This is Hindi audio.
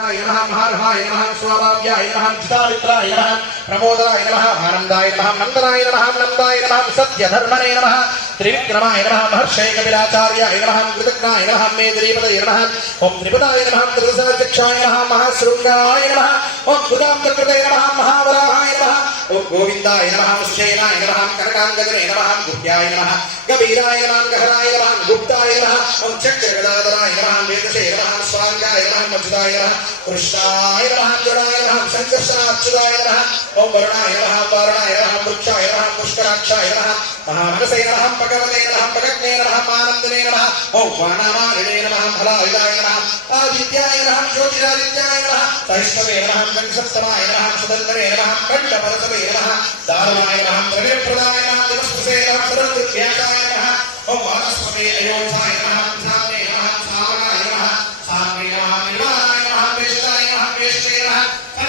महार्हाय नमः स्वाभाव्याय नमः चितामित्राय नमः प्रमोदाय नमः आनन्दाय नमः नन्दनाय नमः नन्दाय नमः सत्यधर्मणे नमः त्रिविक्रमाय नमः महर्षये कपिलाचार्याय नमः कृतज्ञाय नमः मेदिनीपतये नमः ओं त्रिपदाय नमः त्रिदशाध्यक्षाय नमः महाशृङ्गाय नमः ओं कृतान्तकृते नमः महावराहाय नमः ओं गोविन्दाय नमः मुष्येनाय नमः कनकाङ्गजने नमः गुह्याय नमः कबीराय नमः गहराय नमः गुप्ताय नमः ओं चक्रगदाधराय नमः वेदसे नमः स्वाङ्गाय नमः मधुराय नमः कृष्णाय नमः जुडाय नमः संकर्षणाच्युताय नमः ओं वरुणाय नमः वारुणाय नमः वृक्षाय नमः पुष्कराक्षाय नमः महामनसे नमः भगवते नमः भगज्ञे नमः आनन्दने नमः ओं वानामानिने नमः फलायुधाय नमः आदित्याय नमः ज्योतिरादित्याय नमः वैष्णवे नमः कंसप्तमाय नमः सुदन्तरे नमः कंडपरसवे नमः दारुणाय नमः प्रविप्रदाय नमः दिवस्पसे नमः सरलविद्याकाय नमः ओं वानस्पते अयोध्याय नमः ध्याने नमः सावनाय नमः साम्ये नमः निर्वाणाय नमः वेष्टाय नमः वेष्टे नमः